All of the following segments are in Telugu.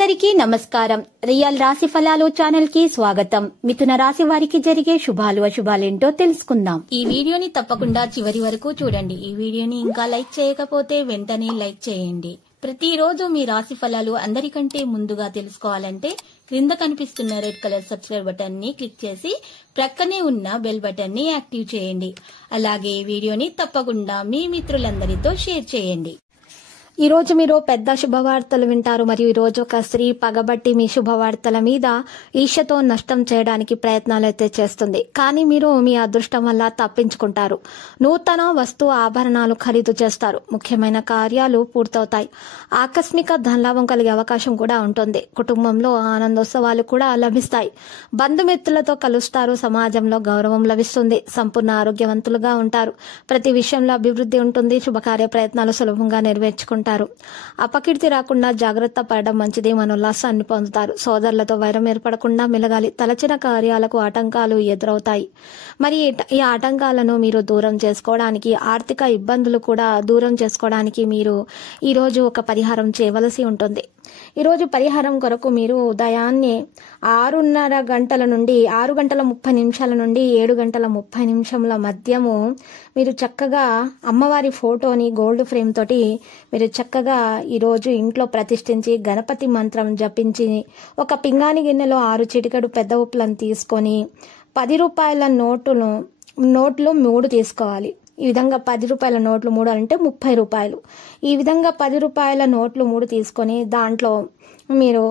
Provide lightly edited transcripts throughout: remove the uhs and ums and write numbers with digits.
అందరికీ నమస్కారం. రియల్ రాశి ఫలాలు ఛానల్ కి స్వాగతం. మిథున రాశి వారికి జరిగే శుభాలు అశుభాలేంటో తెలుసుకుందాం. ఈ వీడియోని తప్పకుండా చివరి వరకు చూడండి. ఈ వీడియోని ఇంకా లైక్ చేయకపోతే వెంటనే లైక్ చేయండి. ప్రతిరోజు మీ రాశి ఫలాలు అందరికంటే ముందుగా తెలుసుకోవాలంటే క్రింద కనిపిస్తున్న రెడ్ కలర్ సబ్స్క్రైబ్ బటన్ ని క్లిక్ చేసి ప్రక్కనే ఉన్న బెల్ బటన్ ని యాక్టివ్ చేయండి. అలాగే ఈ వీడియోని తప్పకుండా మీ మిత్రులందరితో షేర్ చేయండి. ఈ రోజు మీరు పెద్ద శుభవార్తలు వింటారు. మరియు ఈ రోజు ఒక స్త్రీ పగబట్టి మీ శుభవార్తల మీద ఈర్ష్యతో నష్టం చేయడానికి ప్రయత్నాలు అయితే చేస్తుంది. కానీ మీరు మీ అదృష్టం వల్ల తప్పించుకుంటారు. నూతన వస్తు ఆభరణాలు ఖరీదు చేస్తారు. ముఖ్యమైన కార్యాలు పూర్తవుతాయి. ఆకస్మిక ధనలాభం కలిగే అవకాశం కూడా ఉంటుంది. కుటుంబంలో ఆనందోత్సవాలు కూడా లభిస్తాయి. బంధుమిత్రులతో కలుస్తారు. సమాజంలో గౌరవం లభిస్తుంది. సంపూర్ణ ఆరోగ్యవంతులుగా ఉంటారు. ప్రతి విషయంలో అభివృద్ధి ఉంటుంది. శుభకార్య ప్రయత్నాలు సులభంగా నెరవేర్చుకుంటారు. అపకీర్తి రాకుండా జాగ్రత్త పడడం మంచిది. మనోల్లాసాన్ని పొందుతారు. సోదరులతో వైరం ఏర్పడకుండా మెలగాలి. తలచిన కార్యాలకు ఆటంకాలు ఎదురవుతాయి. మరి ఈ ఆటంకాలను మీరు దూరం చేసుకోవడానికి, ఆర్థిక ఇబ్బందులు కూడా దూరం చేసుకోవడానికి మీరు ఈరోజు ఒక పరిహారం చేయవలసి ఉంటుంది. ఈరోజు పరిహారం కొరకు మీరు ఉదయాన్నే 6:30 గంటల నుండి 6:30 నుండి 7:30 మధ్యము మీరు చక్కగా అమ్మవారి ఫోటోని గోల్డ్ ఫ్రేమ్ తోటి మీరు చక్కగా ఈరోజు ఇంట్లో ప్రతిష్ఠించి గణపతి మంత్రం జపించి ఒక పింగాణి గిన్నెలో 6 చిటికెడు పెద్ద ఉప్పులను తీసుకొని 10 రూపాయల నోట్లు 3 తీసుకోవాలి. ఈ విధంగా 10 రూపాయల నోట్లు 3 అంటే 30 రూపాయలు. ఈ విధంగా 10 రూపాయల నోట్లు 3 తీసుకొని దాంట్లో మీరు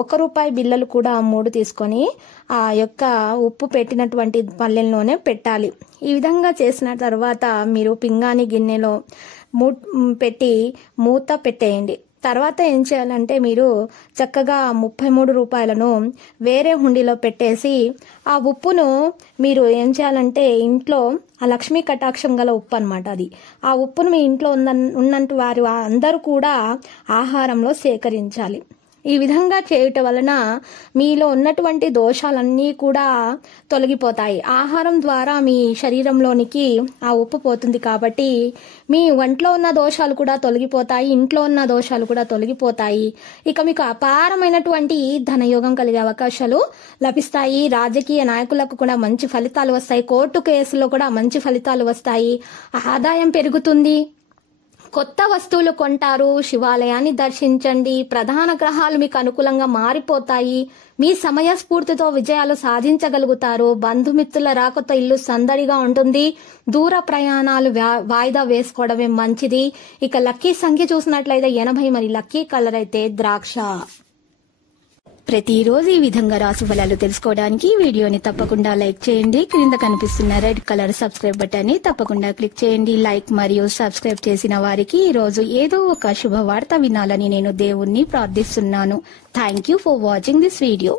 ఒక రూపాయి బిళ్ళలు కూడా 3 తీసుకొని ఆ యొక్క ఉప్పు పెట్టినటువంటి పల్లెల్లోనే పెట్టాలి. ఈ విధంగా చేసిన తర్వాత మీరు పింగాణి గిన్నెలో పెట్టి మూత పెట్టేయండి. తర్వాత ఏం చేయాలంటే మీరు చక్కగా 33 రూపాయలను వేరే హుండీలో పెట్టేసి ఆ ఉప్పును మీరు ఏం చేయాలంటే ఇంట్లో ఆ లక్ష్మీ కటాక్షం గల ఉప్పు అనమాట అది. ఆ ఉప్పును మీ ఇంట్లో ఉన్నంటి వారు అందరూ కూడా ఆహారంలో సేకరించాలి. ఈ విధంగా చేయటం వలన మీలో ఉన్నటువంటి దోషాలన్నీ కూడా తొలగిపోతాయి. ఆహారం ద్వారా మీ శరీరంలోనికి ఆ ఉప్పు పోతుంది కాబట్టి మీ ఒంట్లో ఉన్న దోషాలు కూడా తొలగిపోతాయి. ఇంట్లో ఉన్న దోషాలు కూడా తొలగిపోతాయి. ఇక మీకు అపారమైనటువంటి ధనయోగం కలిగే అవకాశాలు లభిస్తాయి. రాజకీయ నాయకులకు కూడా మంచి ఫలితాలు వస్తాయి. కోర్టు కేసులో కూడా మంచి ఫలితాలు వస్తాయి. ఆదాయం పెరుగుతుంది. కొత్త వస్తువులు కొంటారు. శివాలయాన్ని దర్శించండి. ప్రధాన గ్రహాలు మీకు అనుకూలంగా మారిపోతాయి. మీ సమయస్ఫూర్తితో విజయాలు సాధించగలుగుతారు. బంధుమిత్రుల రాకతో ఇల్లు సందడిగా ఉంటుంది. దూర ప్రయాణాలు వాయిదా వేసుకోవడమే మంచిది. ఇక లక్కీ సంఖ్య చూసినట్లయితే 80. మరి లక్కీ కలర్ అయితే ద్రాక్ష. ప్రతిరోజు ఈ విధంగా రాశి ఫలాలు తెలుసుకోవడానికి వీడియోని తప్పకుండా లైక్ చేయండి. క్రింద కనిపిస్తున్న రెడ్ కలర్ సబ్స్క్రైబ్ బటన్ ని తప్పకుండా క్లిక్ చేయండి. లైక్ మరియు సబ్స్క్రైబ్ చేసిన వారికి ఈ రోజు ఏదో ఒక శుభవార్త వినాలని నేను దేవుణ్ణి ప్రార్థిస్తున్నాను. Thank you for watching this video.